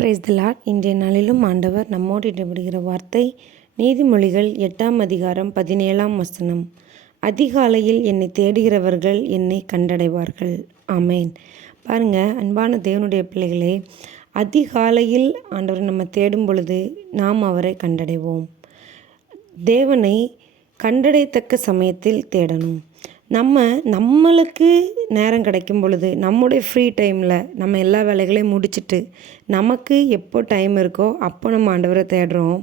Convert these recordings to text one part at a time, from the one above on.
Praise the Lord. இன்றைய நாளிலும் ஆண்டவர் நம்மோடு இடப்படுகிற வார்த்தை நீதிமொழிகள் 8ஆம் அதிகாரம் 17ஆம் வசனம். அதிகாலையில் என்னை தேடுகிறவர்கள் என்னை கண்டடைவார்கள். ஆமேன். பாருங்க, அன்பான தேவனுடைய பிள்ளைகளே, அதிகாலையில் ஆண்டவர் நம்ம தேடும் பொழுது நாம் அவரை கண்டடைவோம். தேவனை கண்டடையத்தக்க சமயத்தில் தேடணும். நம்மளுக்கு நேரம் கிடைக்கும் பொழுது, நம்முடைய ஃப்ரீ டைமில் நம்ம எல்லா வேலைகளையும் முடிச்சுட்டு நமக்கு எப்போ டைம் இருக்கோ அப்போ நம்ம ஆண்டவரை தேடுறோம்.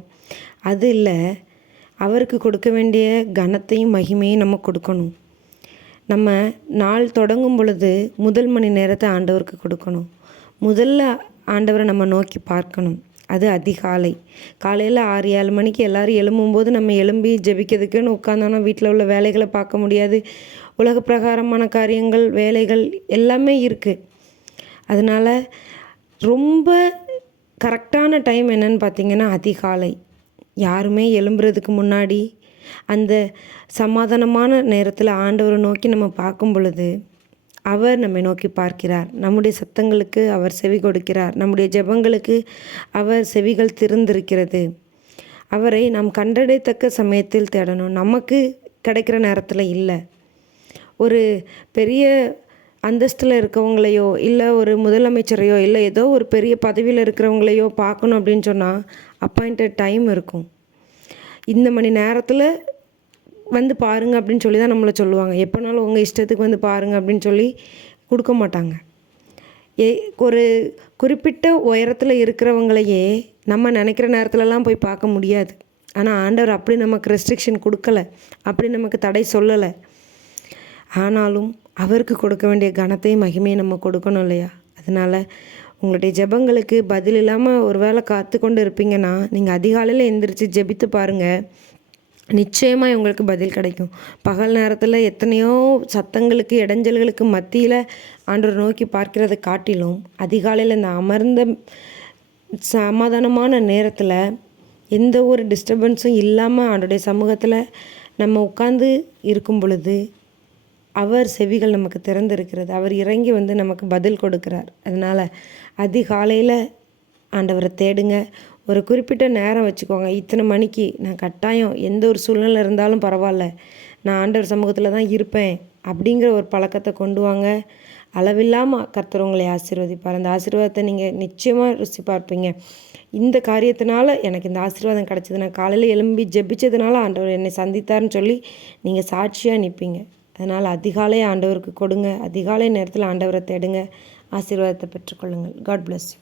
அது இல்லை, அவருக்கு கொடுக்க வேண்டிய கனத்தையும் மகிமையும் நம்ம கொடுக்கணும். நம்ம நாள் தொடங்கும் பொழுது முதல் மணி நேரத்தை ஆண்டவருக்கு கொடுக்கணும். முதல்ல ஆண்டவரை நம்ம நோக்கி பார்க்கணும். அது அதிகாலை. காலையில் 6-7 மணிக்கு எல்லோரும் எழும்பும்போது நம்ம எழும்பி ஜெபிக்கிறதுக்குன்னு உட்காந்தோன்னா வீட்டில் உள்ள வேலைகளை பார்க்க முடியாது. உலக பிரகாரமான காரியங்கள், வேலைகள் எல்லாமே இருக்குது. அதனால் ரொம்ப கரெக்டான டைம் என்னன்னு பார்த்திங்கன்னா அதிகாலை. யாருமே எழும்புறதுக்கு முன்னாடி அந்த சமாதானமான நேரத்தில் ஆண்டவரை நோக்கி நம்ம பார்க்கும் பொழுது அவர் நம்மை நோக்கி பார்க்கிறார். நம்முடைய சத்தங்களுக்கு அவர் செவி கொடுக்கிறார். நம்முடைய ஜெபங்களுக்கு அவர் செவிகள் திறந்திருக்கிறது. அவரை நாம் கண்டடையத்தக்க சமயத்தில் தேடணும். நமக்கு கிடைக்கிற நேரத்தில் இல்லை. ஒரு பெரிய அந்தஸ்தில் இருக்கவங்களையோ, இல்லை ஒரு முதலமைச்சரையோ, இல்லை ஏதோ ஒரு பெரிய பதவியில் இருக்கிறவங்களையோ பார்க்கணும் அப்படின்னு சொன்னால் அப்பாயிண்டட் டைம் இருக்கும். இந்த மணி நேரத்தில் வந்து பாருங்க அப்படின்னு சொல்லி தான் நம்மளை சொல்லுவாங்க. எப்போனாலும் உங்கள் இஷ்டத்துக்கு வந்து பாருங்கள் அப்படின்னு சொல்லி கொடுக்க மாட்டாங்க. ஒரு குறிப்பிட்ட உயரத்தில் இருக்கிறவங்களையே நம்ம நினைக்கிற நேரத்துலலாம் போய் பார்க்க முடியாது. ஆனால் ஆண்டவர் அப்படி நமக்கு ரெஸ்ட்ரிக்ஷன் கொடுக்கலை, அப்படி நமக்கு தடை சொல்லலை. ஆனாலும் அவருக்கு கொடுக்க வேண்டிய கனத்தையும் மகிமையை நம்ம கொடுக்கணும் இல்லையா? அதனால் உங்களுடைய ஜெபங்களுக்கு பதில் இல்லாமல் ஒரு வேளை காத்து கொண்டு இருப்பீங்கன்னா நீங்கள் அதிகாலையில் எந்திரிச்சு ஜெபித்து பாருங்கள். நிச்சயமாக உங்களுக்கு பதில் கிடைக்கும். பகல் நேரத்தில் எத்தனையோ சத்தங்களுக்கு, இடைஞ்சல்களுக்கு மத்தியில் ஆண்டவர் நோக்கி பார்க்கிறதை காட்டிலும் அதிகாலையில் இந்த அமர்ந்த சமாதானமான நேரத்தில் எந்த ஒரு டிஸ்டர்பன்ஸும் இல்லாமல் ஆண்டோடைய சமூகத்தில் நம்ம உட்கார்ந்து இருக்கும் பொழுது அவர் செவிகள் நமக்கு திறந்திருக்கிறது. அவர் இறங்கி வந்து நமக்கு பதில் கொடுக்கிறார். அதனால் அதிகாலையில் ஆண்டவரை தேடுங்க. ஒரு குறிப்பிட்ட நேரம் வச்சுக்கோங்க. இத்தனை மணிக்கு நான் கட்டாயம் எந்த ஒரு சூழ்நிலை இருந்தாலும் பரவாயில்ல, நான் ஆண்டவர் சமூகத்தில் தான் இருப்பேன் அப்படிங்கிற ஒரு பழக்கத்தை கொண்டு வாங்க. அளவில்லாமல் கர்த்தர் உங்களை ஆசீர்வதிப்பார். அந்த ஆசீர்வாதத்தை நீங்கள் நிச்சயமாக ருசி பார்ப்பீங்க. இந்த காரியத்தினால எனக்கு இந்த ஆசீர்வாதம் கிடச்சிது, நான் காலையில் எழும்பி ஜெபிச்சதுனால ஆண்டவர் என்னை சந்தித்தார்னு சொல்லி நீங்கள் சாட்சியாக நிற்பீங்க. அதனால் அதிகாலை ஆண்டவருக்கு கொடுங்க. அதிகாலை நேரத்தில் ஆண்டவரை தேடுங்க. ஆசீர்வாதத்தை பெற்றுக்கொள்ளுங்கள். God bless you.